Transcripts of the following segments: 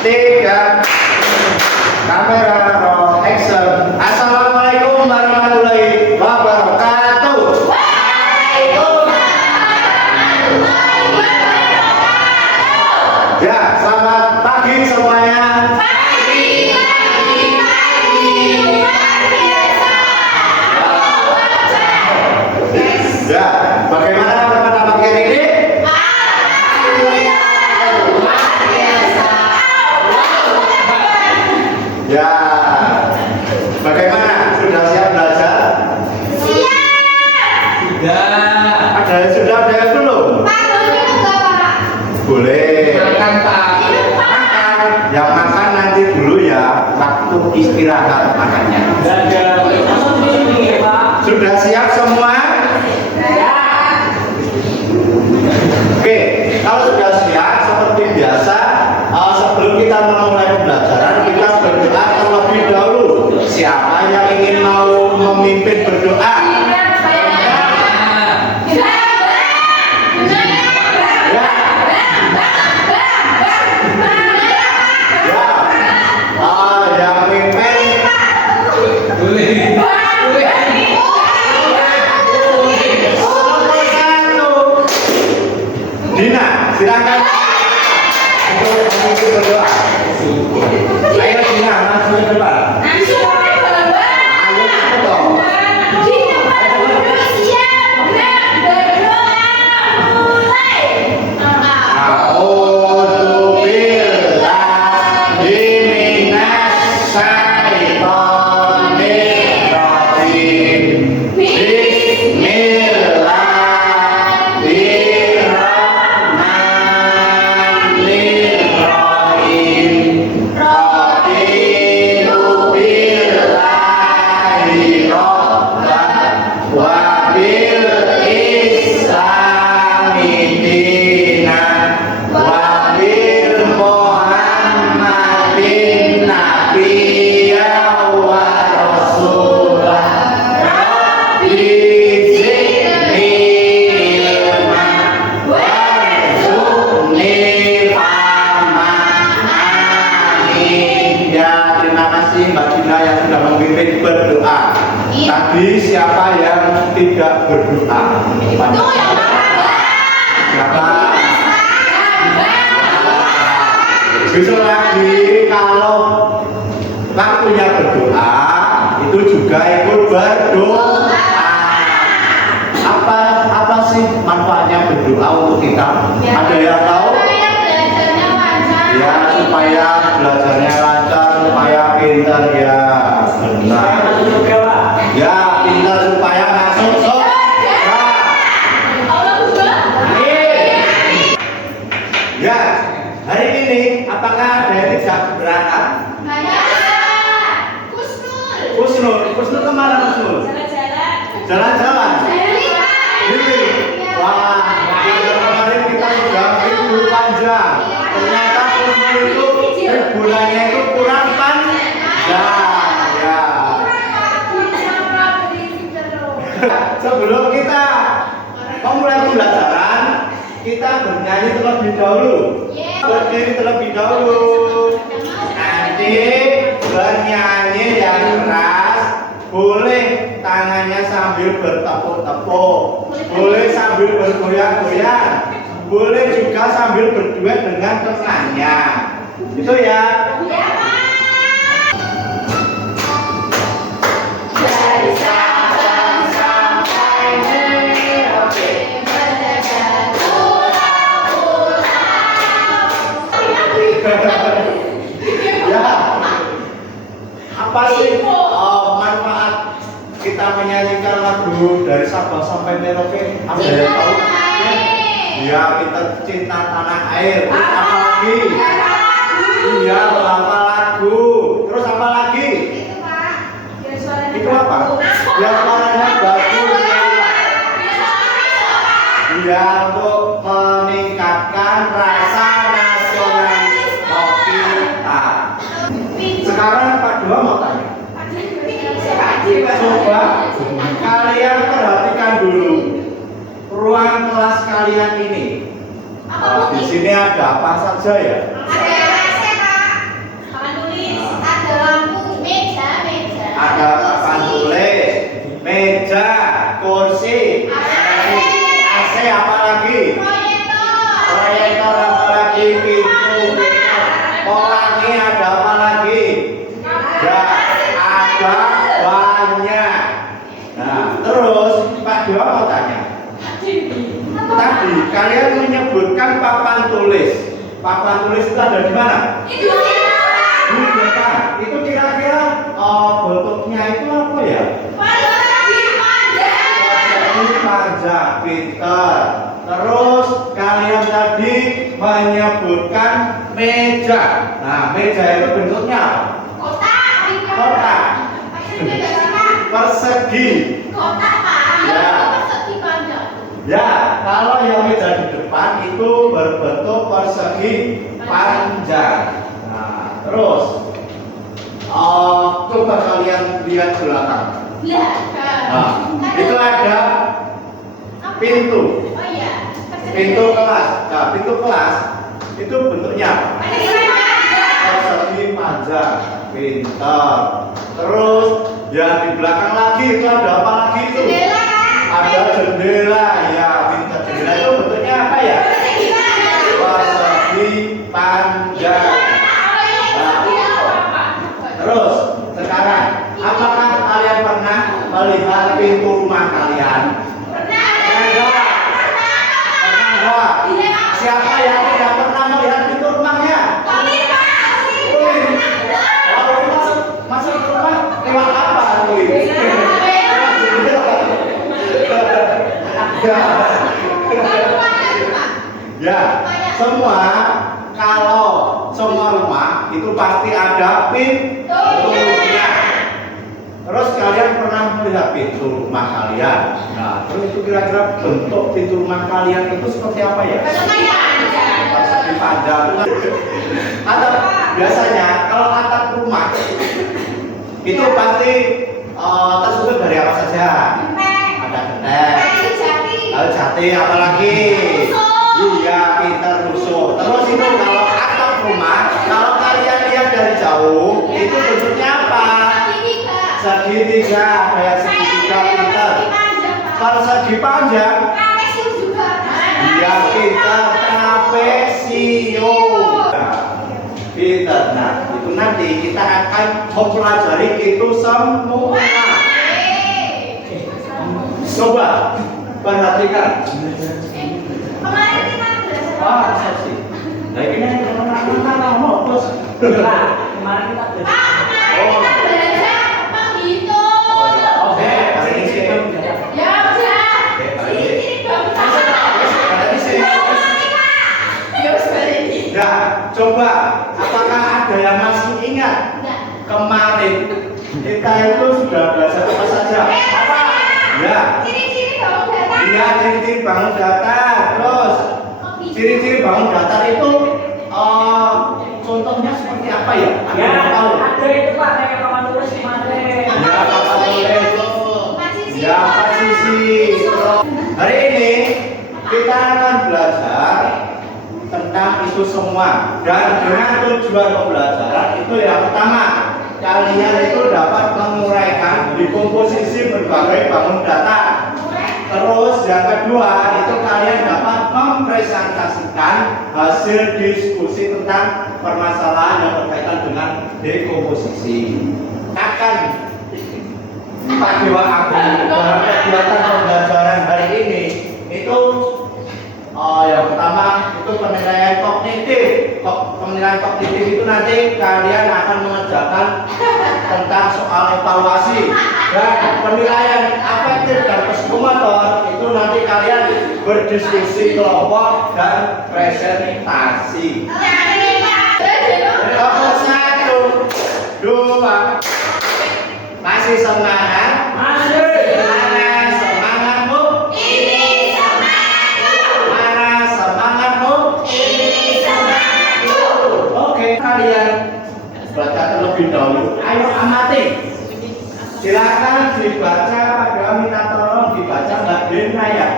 3. Kamera roll action. Assalamualaikum warahmatullahi wabarakatuh. Ya, selamat pagi semuanya. Pagi, luar biasa. Ya, bagaimana teman-teman pagi hari ini? Alhamdulillah, luar biasa. Ya, bagaimana? Sudah siap belajar? Siap. Ada yang sudah, ada yang belum? Pak, boleh enggak, Pak? Boleh. Makan, Pak. Makan. Yang makan nanti dulu ya, waktu istirahat makannya. Sudah siap semua? Oke, kalau sudah siap seperti biasa, sebelum kita memulai pembelajaran, kita berdoa terlebih dahulu. Siapa yang ingin mau memimpin berdoa? Yang memimpin Dina, silakan untuk memimpin berdoa. Ayo Dina, maju ke depan. Ayo cepet dong. Berdoa. Tadi siapa yang tidak berdoa? Siapa? Besok lagi kalau waktunya berdoa itu juga ikut berdoa. Apa sih manfaatnya berdoa untuk kita? Ada yang tahu? Ya, supaya belajarnya lancar, supaya pintar ya. Benar. Ya, pintar supaya masuk surga. Ya, hari ini apakah ada yang tidak berangkat? Kusnul kemana Kusnul? Jalan-jalan. Wah, kemarin kita sudah libur panjang. Ternyata Kusnul itu liburannya itu kurang panjang. Sebelum kita memulai pembelajaran, kita bernyanyi terlebih dahulu. Berdiri terlebih dahulu. Nanti bernyanyi yang keras, boleh tangannya sambil bertepuk-tepuk, boleh sambil bergoyang-goyang, boleh juga sambil berduet dengan temannya. Itu ya. Dari Sabang sampai Merauke, menjaga pulau-pulau. Ya, apa sih manfaat kita menyanyikan lagu dari Sabang sampai Merauke? Ada yang tahu? Ya, kita cinta tanah air. Terus apa lagi? Iya, apa lagu? Terus apa lagi? Itu apa? Biar suaranya bagus. Ya, untuk meningkatkan rasa nasionalisme kita. Sekarang Pak Dua mau tanya. Coba kalian perhatikan dulu ruang kelas kalian ini. Di sini ada apa saja ya? tadi kalian menyebutkan papan tulis. Papan tulis itu ada di mana? Di depan. Itu kira-kira bentuknya itu apa ya? Persegi panjang, pintar. Terus kalian tadi menyebutkan meja. Nah, meja itu bentuknya kotak. Persegi. Ya, kalau yang meja di depan itu berbentuk persegi panjang. Nah, terus coba kalian lihat belakang. Nah, itu ada pintu. Pintu kelas. Nah, pintu kelas itu bentuknya persegi panjang, pintar. Terus yang di belakang lagi itu ada apa lagi itu? Ada jendela, ya, pintar. Jendela itu bentuknya apa ya? Persegi panjang. Terus sekarang, apakah kalian pernah melihat pintu rumah kalian? Siapa yang tidak pernah melihat pintu rumahnya? Kalau masuk ke rumah lewat apa? Ya, kalau semua rumah itu pasti ada pintunya. Terus kalian pernah melihat pintu rumah kalian? Nah, terus itu kira-kira bentuk pintu rumah kalian itu seperti apa ya? Persegi panjang. Atau biasanya kalau atap rumah itu pasti tersusun dari apa saja? Ada genteng, jati, apalagi? Iya, pintar, rusuk. Terus itu kalau atap rumah, kalau kalian lihat dari jauh, itu bentuknya apa? Segitiga, kayak segitiga pintar. Persegi panjang. Iya, pintar, trapesio. Pintar. Nah, itu nanti kita akan mempelajari itu semua. Coba perhatikan. Sih. Nah, ini kemana-mana mau bos. Kemarin kita Nah, coba apakah ada yang masih ingat kemarin kita itu sudah belajar apa saja? Ya, ciri-ciri bangun datar. Terus ciri-ciri bangun datar itu contohnya seperti apa ya? Ada itu Pak, kayak papan tulis kemarin. Ya, papan tulis. Ya, posisi. Hari ini kita akan belajar tentang itu semua, dan dengan tujuan pembelajaran itu yang pertama, kalian itu dapat menguraikan dekomposisi berbagai bangun datar. Terus yang kedua itu kalian dapat mempresentasikan hasil diskusi tentang permasalahan yang berkaitan dengan dekomposisi. Akan Pak Dewa Agung dalam kegiatan pembelajaran hari ini itu yang pertama itu penilaian kognitif. Penilaian kognitif itu nanti kalian akan mengerjakan tentang soal evaluasi, dan penilaian afektif dan psikomotor itu nanti kalian berdiskusi kelompok dan presentasi. Nomor 1, 2, masih semangat? Masih. Mana semangatmu? Ini Mana semangatmu? Ini semangatku. Oke, kalian baca terlebih dahulu. Ayo amati. Silakan dibaca, pada minta tolong dibaca Mbak Dena ya.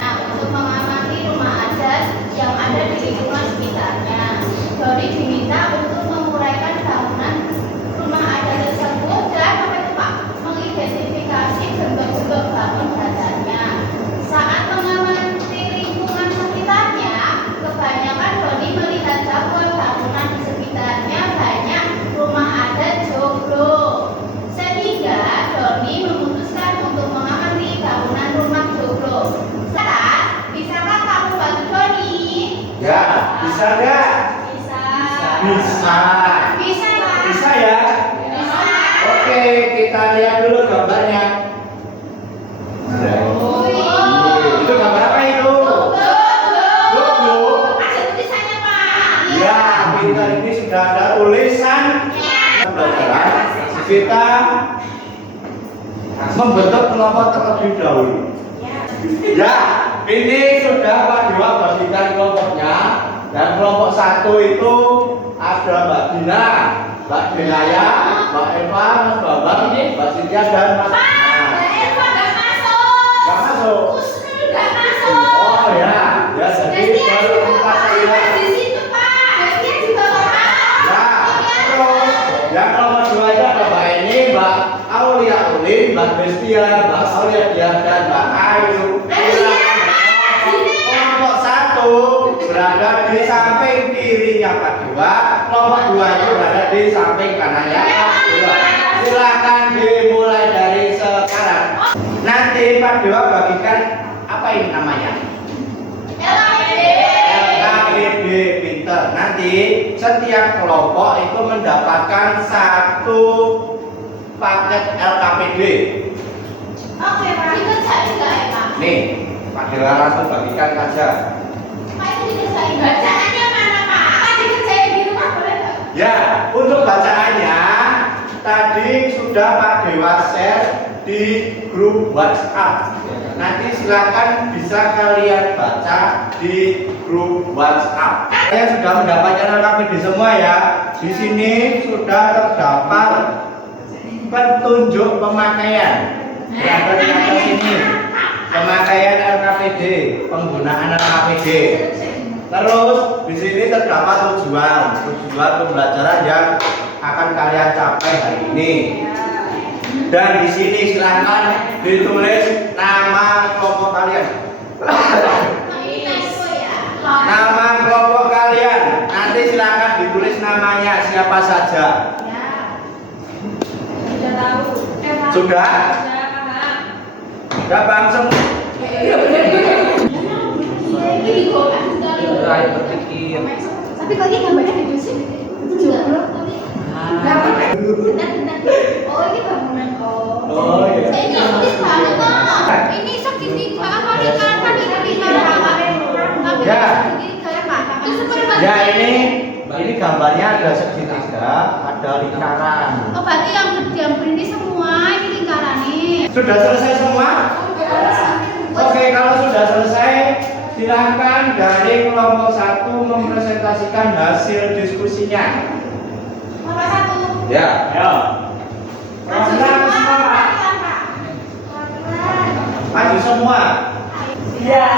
Nah, untuk mengamati rumah adat yang ada di lingkungan sekitarnya, Doni diminta untuk menguraikan bangunan rumah adat tersebut dan mengidentifikasi bentuk-bentuk bangun datarnya. Saat mengamati lingkungan sekitarnya, kebanyakan Doni melihat bahwa bangunan di sekitarnya banyak rumah adat joglo, sehingga Doni Bisa. Bisa Pak. Bisa ya? Bisa. Oke, kita lihat dulu gambarnya. Itu gambar apa itu? Logo. Ada tulisannya Pak. Ya, kita ini sudah ada tulisan pembelajaran. Kita membentuk kelompok terlebih dahulu. Ya, ini sudah Pak Dewa bagikan kelompoknya. Dan kelompok 1 itu ada Mbak Dina, Mbak Denaya, Mbak Eva, Mas Bambang, Mbak Cynthia dan Mas Pak, Mbak Eva nggak masuk. Nggak masuk. Kusnul nggak masuk. Oh ya, ya jadi Destia baru juga kita Pak, lihat. di situ Pak. Destia juga nggak masuk. Ya, terus yang nomor 2 itu ada Mbak Eni, Mbak Aulia Ulin, Mbak Destia, Mbak Aulia Dian dan Mbak Ayu. Kelompok 1 berada di samping kirinya Pak Dewa, kelompok 2 itu berada di samping kanannya Pak Dewa. Silakan dimulai dari sekarang. Nanti Pak Dewa bagikan apa ini namanya? LKPD Pinter. Nanti setiap kelompok itu mendapatkan 1 paket LKPD. Oke Pak. Dikerjain nggak ya Pak? Nih, Pak Dewa langsung bagikan saja. Pak itu dikerjain. Bacaannya mana Pak? Pak dikerjain di rumah boleh nggak? Ya, untuk bacaannya tadi sudah Pak Dewa share di grup WhatsApp. Nanti silakan bisa kalian baca di grup WhatsApp. Saya sudah mendapatkan LKPD semua ya. Di sini sudah terdapat petunjuk pemakaian. Berada di atas ini. Pemakaian LKPD, penggunaan LKPD. Terus di sini terdapat tujuan pembelajaran yang akan kalian capai hari ini. Dan di sini silakan ditulis nama kelompok kalian. Nama kelompok kalian. Nanti silakan ditulis namanya siapa saja. Sudah tahu. Sudah? Sudah paham. Sudah paham semua? Ini kok Terakhir berpikir. tapi kok ini gambarnya di sini? Enggak. Benar. Oh ini bangunan kok. Oh, iya. Saya nggak tulis banget kok. Ini segitiga apa nih kan? Kan ini lingkaran apa? Tapi Ya. segitiga ya Pak. Itu seperti Ya ini gambarnya ada segitiga, ada lingkaran. Oh berarti yang ini semua ini lingkaran nih. Sudah selesai semua? Oke, kalau sudah selesai, silakan dari kelompok 1 mempresentasikan hasil diskusinya. Nomor 1. Ya. Maju semua. Maju semua. Iya.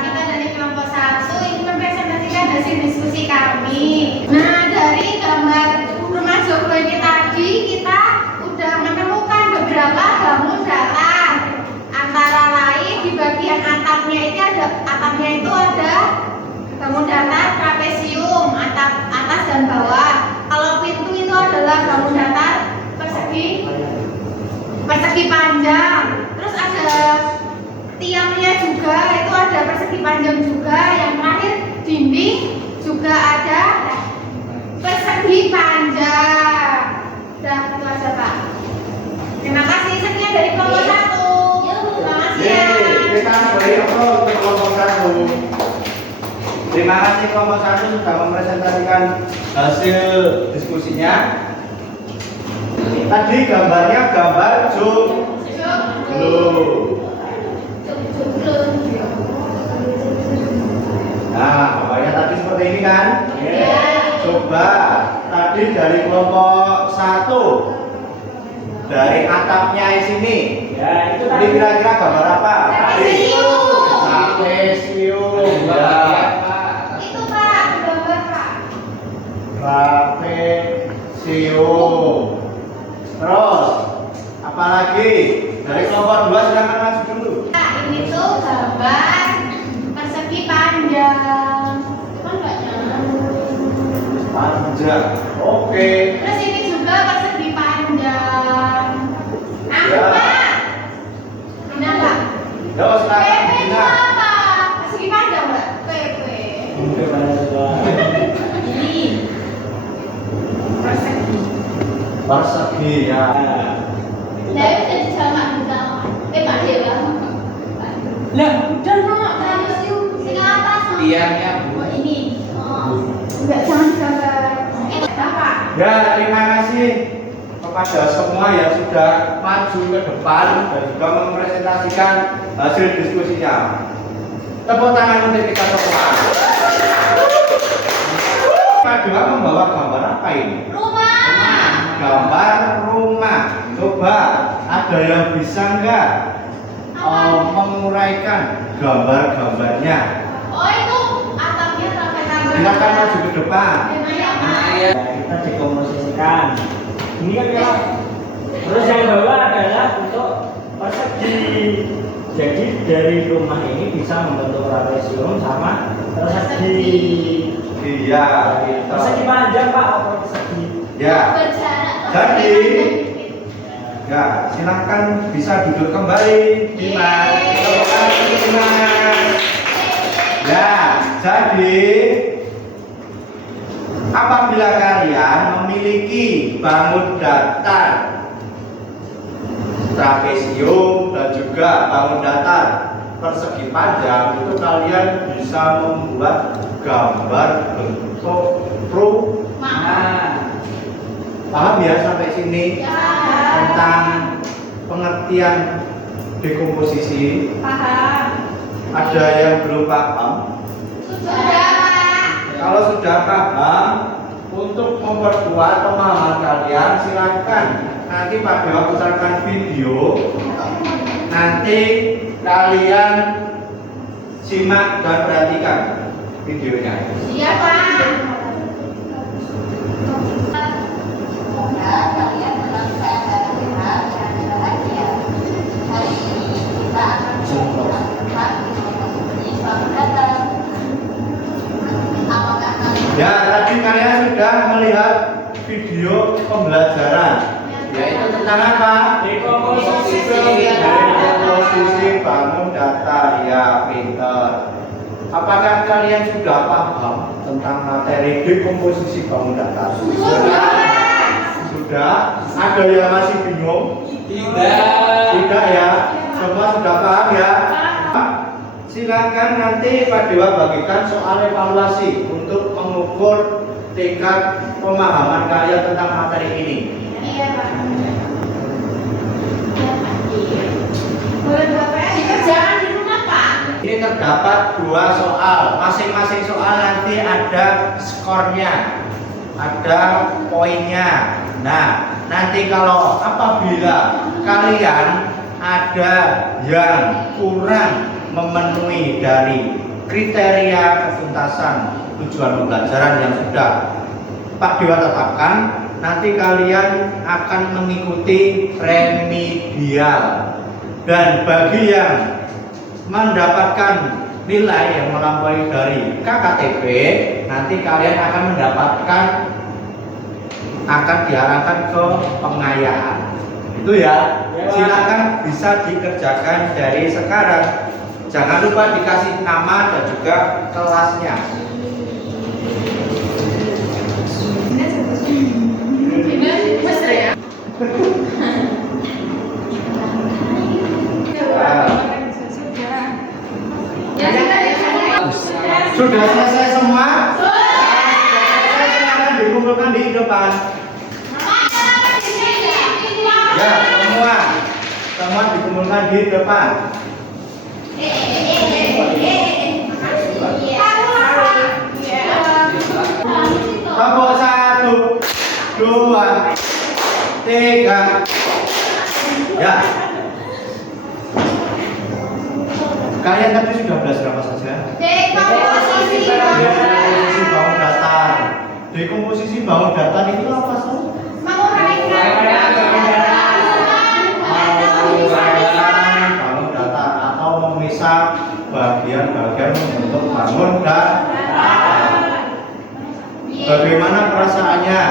Kita dari kelompok 1 ini mempresentasikan hasil diskusi kami. Nah, dari gambar rumah Joglo ini tadi kita udah menemukan beberapa bangun datar. Antara lain di bagian atapnya itu ada bangun datar trapesium, atap atas dan bawah. Kalau pintu itu adalah bangun datar persegi panjang. Terus ada tiangnya juga, itu ada persegi panjang juga. Yang terakhir dinding juga ada persegi panjang. Udah itu aja Pak. Terima kasih, sekian dari kelompok 1. Terima kasih ya. Kita beri aplaus untuk kelompok 1. Terima kasih kelompok 1 sudah mempresentasikan hasil diskusinya. Tadi gambarnya gambar Joglo. Nah, gambarnya tadi seperti ini kan? Iya. Coba tadi dari kelompok 1 dari atapnya di sini. Ya, itu Ini tadi. kira-kira gambar apa? Trapesium. Trapesium. Ya. Itu Pak, gambar Pak. Trapesium. Terus apalagi dari kelompok 2 silakan maju dulu. Nah, ini tuh gambar persegi panjang. Cuman nggak nyambung. Panjang. Oke. Terus ini juga persegi panjang. Nah, Ya. Pak. Benar Pak. Yo, silakan PP itu Dina. apa? Persegi panjang Mbak. PP. Ini. persegi ya. Lah itu jadi jamak juga. Pak Dewa. Lah, udah nak. Harus sing atas. Tiangnya Bu. Oh, ini. Oh. Enggak jangan gambar. Bapak. Ya, terima kasih kepada semua yang sudah maju ke depan dan juga mempresentasikan hasil diskusinya. Tepuk tangan untuk kita semua. Pak Dewa membawa gambar apa ini? Rumah. Gambar rumah. Coba ada yang bisa nggak menguraikan gambar-gambarnya? Oh, itu atapnya sampai tambah. Silakan maju ke depan. Ya, kita dikomposisikan. Ini kan ya. Terus yang bawah adalah untuk persegi. Jadi dari rumah ini bisa membentuk trapesium sama persegi. Iya, gitu. Persegi panjang Pak, atau persegi? Ya. Berjarak. Jadi, ya, silakan bisa duduk kembali, Dimas. Tepuk tangan untuk Dimas. Ya, jadi apabila kalian memiliki bangun datar, trapesium dan juga bangun datar persegi panjang, itu kalian bisa membuat gambar bentuk rumah. Paham ya sampai sini tentang pengertian dekomposisi? Paham. Ada yang belum paham? Sudah, Pak. Kalau sudah paham, untuk memperkuat pemahaman kalian silakan nanti Pak Dewa putarkan video. Nanti kalian simak dan perhatikan videonya. Iya, Pak. Semoga kalian dalam keadaan sehat dan bahagia. Hari ini kita akan berbicara tentang dekomposisi bangun datar. Apakah kalian? Ya, tadi kalian sudah melihat video pembelajaran, yaitu tentang apa? Dekomposisi. Dekomposisi bangun datar. Ya, pinter. Apakah kalian sudah paham tentang materi dekomposisi bangun datar? Sudah? Ada yang masih bingung? Tidak ya? Semua sudah paham ya? Silakan nanti Pak Dewa bagikan soal evaluasi untuk mengukur tingkat pemahaman kalian tentang materi ini. Iya, Pak. Boleh Bapak dikerjakan di rumah, Pak. Ini terdapat 2 soal. Masing-masing soal nanti ada skornya, ada poinnya. Nah, nanti kalau apabila kalian ada yang kurang memenuhi dari kriteria ketuntasan tujuan pembelajaran yang sudah Pak Dewa tetapkan, nanti kalian akan mengikuti remedial. Dan bagi yang mendapatkan nilai yang melampaui dari KKTP, nanti kalian akan mendapatkan, akan diarahkan ke pengayaan. Itu ya. Silakan bisa dikerjakan dari sekarang. Jangan lupa dikasih nama dan juga kelasnya. Sudah selesai semua? Silakan dikumpulkan di depan. Ya, semua dikumpulkan di depan. Tepuk 1, 2, 3. Ya. Kalian tadi sudah belajar apa saja? Dekomposisi Dekomposisi bangun datar. Dekomposisi bangun datar itu apa sih? menguraikan Bangun datar atau memisah bagian-bagian membentuk bangun datar. Bagaimana perasaannya?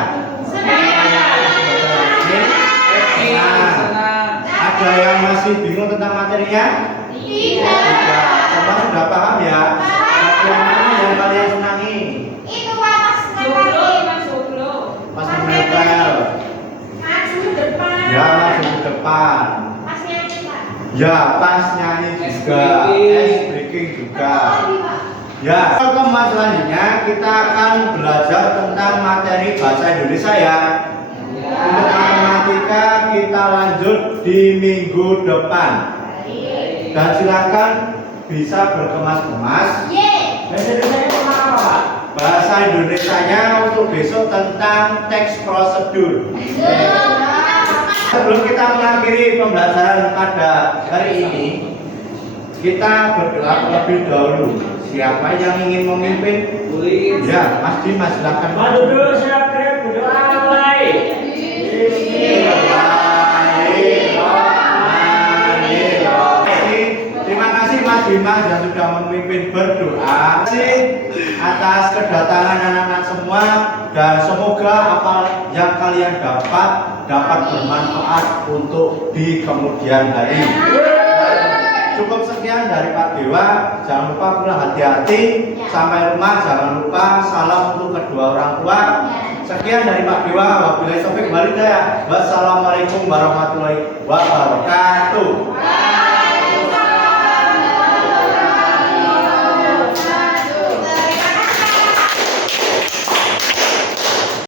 Ada yang masih bingung tentang materinya? Tidak. Semua sudah paham ya? Yang mana yang kalian senangi? Itu Pak, Joglo, Mas Joglo. Pas menempel. Ya, pas nyanyi juga, ice breaking juga. Ya, teman selanjutnya kita akan belajar tentang materi bahasa Indonesia ya. Untuk matematika kita lanjut di minggu depan. Dan silakan bisa berkemas-kemas. Bahasa Indonesia tentang apa, Pak? Bahasa Indonesianya untuk besok tentang teks prosedur. Sebelum kita mengakhiri pembelajaran pada hari ini, kita berdoa terlebih dahulu. Siapa yang ingin memimpin? Ya, Mas Dimas silakan. Pak duduk, siap grab, berdoa mulai. Terima kasih Mas Dimas yang sudah memimpin berdoa. Terima kasih atas kedatangan anak-anak semua dan semoga apa yang kalian dapat bermanfaat untuk di kemudian hari. Cukup sekian dari Pak Dewa. Jangan lupa pulang hati-hati. Sampai rumah jangan lupa salam untuk kedua orang tua. Sekian dari Pak Dewa. Wabillahi taufiq wal hidayah. Wassalamualaikum warahmatullahi wabarakatuh.